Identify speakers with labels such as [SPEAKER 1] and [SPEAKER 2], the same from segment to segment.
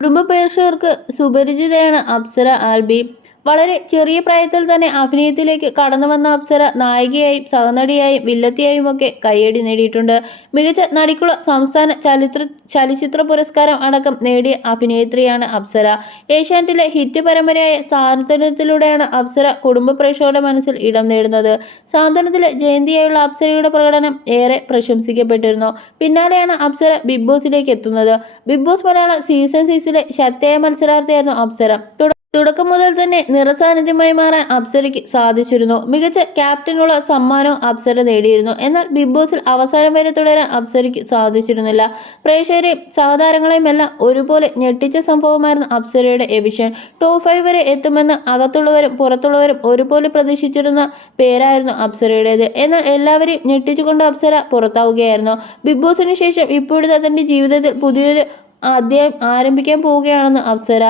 [SPEAKER 1] കുടുംബ പ്രേക്ഷകർക്ക് സുപരിചിതയാണ് അപ്സര ആൽബി വളരെ ചെറിയ പ്രായത്തിൽ തന്നെ അഭിനയത്തിലേക്ക് കടന്നു വന്ന അപ്സര നായികയായും സഹനടിയായും വില്ലത്തിയായും ഒക്കെ കയ്യേടി നേടിയിട്ടുണ്ട് മികച്ച നടിക്കുള്ള സംസ്ഥാന ചലച്ചിത്ര ചലച്ചിത്ര പുരസ്കാരം അടക്കം നേടിയ അഭിനേത്രിയാണ് അപ്സര ഏഷ്യാനെറ്റിലെ ഹിറ്റ് പരമ്പരയായ സാന്ത്വനത്തിലൂടെയാണ് അപ്സര കുടുംബ പ്രേക്ഷകരുടെ മനസ്സിൽ ഇടം നേടുന്നത് സാന്ത്വനത്തിലെ ജയന്തിയായുള്ള അപ്സരയുടെ പ്രകടനം ഏറെ പ്രശംസിക്കപ്പെട്ടിരുന്നു പിന്നാലെയാണ് അപ്സര ബിഗ് ബോസിലേക്ക് എത്തുന്നത് ബിഗ് ബോസ് മലയാളം സീസൺ സീസിലെ ശക്തയായ മത്സരാർത്ഥിയായിരുന്നു അപ്സര തുടക്കം മുതൽ തന്നെ നിറസാന്നിധ്യമായി മാറാൻ അപ്സരയ്ക്ക് സാധിച്ചിരുന്നു മികച്ച ക്യാപ്റ്റനുള്ള സമ്മാനവും അപ്സര നേടിയിരുന്നു എന്നാൽ ബിഗ് ബോസിൽ അവസാനം വരെ തുടരാൻ അപ്സരയ്ക്ക് സാധിച്ചിരുന്നില്ല പ്രേക്ഷകരെയും സഹതാരങ്ങളെയും എല്ലാം ഒരുപോലെ ഞെട്ടിച്ച സംഭവമായിരുന്നു അപ്സരയുടെ എവിഷൻ ടോപ്പ് ഫൈവ് വരെ എത്തുമെന്ന് അകത്തുള്ളവരും പുറത്തുള്ളവരും ഒരുപോലെ പ്രതീക്ഷിച്ചിരുന്ന പേരായിരുന്നു അപ്സരയുടേത് എന്നാൽ എല്ലാവരെയും ഞെട്ടിച്ചുകൊണ്ട് അപ്സര പുറത്താവുകയായിരുന്നു ബിഗ് ബോസിന് ശേഷം ഇപ്പോഴത്തെ തൻ്റെ ജീവിതത്തിൽ പുതിയൊരു അധ്യായം ആരംഭിക്കാൻ പോവുകയാണെന്ന് അപ്സര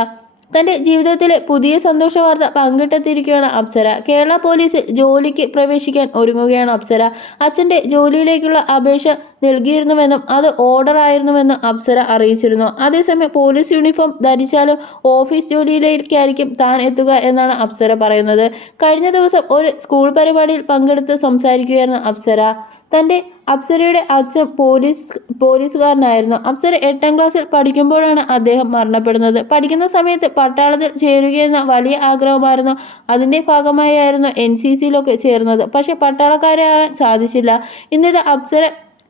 [SPEAKER 1] തന്റെ ജീവിതത്തിലെ പുതിയ സന്തോഷ വാർത്ത പങ്കിട്ടെത്തിയിരിക്കുകയാണ് അപ്സര കേരള പോലീസിൽ ജോലിക്ക് പ്രവേശിക്കാൻ ഒരുങ്ങുകയാണ് അപ്സര അച്ഛന്റെ ജോലിയിലേക്കുള്ള അപേക്ഷ നൽകിയിരുന്നുവെന്നും അത് ഓർഡർ ആയിരുന്നുവെന്നും അപ്സര അറിയിച്ചിരുന്നു അതേസമയം പോലീസ് യൂണിഫോം ധരിച്ചാലും ഓഫീസ് ജോലിയിലേക്കായിരിക്കും താൻ എത്തുക എന്നാണ് അപ്സര പറയുന്നത് കഴിഞ്ഞ ദിവസം ഒരു സ്കൂൾ പരിപാടിയിൽ പങ്കെടുത്ത് സംസാരിക്കുകയായിരുന്നു അപ്സര തൻ്റെ അപ്സരയുടെ അച്ഛൻ പോലീസ് പോലീസുകാരനായിരുന്നു അപ്സര എട്ടാം ക്ലാസ്സിൽ പഠിക്കുമ്പോഴാണ് അദ്ദേഹം മരണപ്പെടുന്നത് പഠിക്കുന്ന സമയത്ത് പട്ടാളത്തിൽ ചേരുകയെന്ന വലിയ ആഗ്രഹമായിരുന്നു അതിൻ്റെ ഭാഗമായായിരുന്നു എൻ സി സിയിലൊക്കെ ചേർന്നത് പക്ഷേ പട്ടാളക്കാരാകാൻ സാധിച്ചില്ല ഇന്നിത് അപ്സര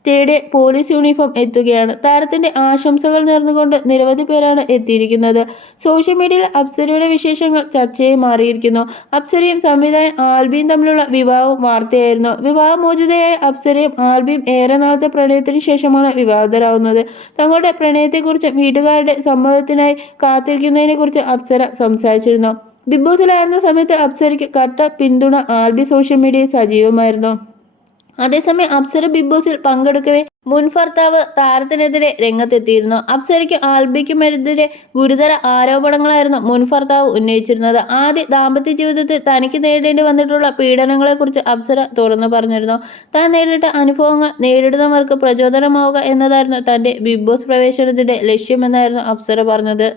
[SPEAKER 1] സ്റ്റേഡിയ പോലീസ് യൂണിഫോം എത്തുകയാണ് താരത്തിന്റെ ആശംസകൾ നേർന്നുകൊണ്ട് നിരവധി പേരാണ് എത്തിയിരിക്കുന്നത് സോഷ്യൽ മീഡിയയിൽ അപ്സരയുടെ വിശേഷങ്ങൾ ചർച്ചയായി മാറിയിരിക്കുന്നു അപ്സരയും സംവിധായകൻ ആൽബിയും തമ്മിലുള്ള വിവാഹവും വാർത്തയായിരുന്നു വിവാഹമോചിതയായ അപ്സരയും ആൽബിയും ഏറെ നാളത്തെ പ്രണയത്തിന് ശേഷമാണ് വിവാഹിതരാകുന്നത് തങ്ങളുടെ പ്രണയത്തെക്കുറിച്ച് വീട്ടുകാരുടെ സമ്മതത്തിനായി കാത്തിരിക്കുന്നതിനെക്കുറിച്ച് അപ്സര സംസാരിച്ചിരുന്നു ബിഗ് ബോസിലായിരുന്ന സമയത്ത് അപ്സരയ്ക്ക് കട്ട പിന്തുണ ആൽബി സോഷ്യൽ മീഡിയയിൽ സജീവമായിരുന്നു അതേസമയം അപ്സര ബിഗ് ബോസിൽ പങ്കെടുക്കവേ മുൻ ഭർത്താവ് താരത്തിനെതിരെ രംഗത്തെത്തിയിരുന്നു അപ്സരയ്ക്കും ആൽബിക്കുമെതിരെ ഗുരുതര ആരോപണങ്ങളായിരുന്നു മുൻ ഭർത്താവ് ഉന്നയിച്ചിരുന്നത് ആദ്യ ദാമ്പത്യ ജീവിതത്തിൽ തനിക്ക് നേരിടേണ്ടി വന്നിട്ടുള്ള പീഡനങ്ങളെക്കുറിച്ച് അപ്സര തുറന്നു പറഞ്ഞിരുന്നു താൻ നേരിട്ട അനുഭവങ്ങൾ നേരിടുന്നവർക്ക് പ്രചോദനമാവുക എന്നതായിരുന്നു തന്റെ ബിഗ് ബോസ് പ്രവേശനത്തിന്റെ ലക്ഷ്യമെന്നായിരുന്നു അപ്സര പറഞ്ഞത്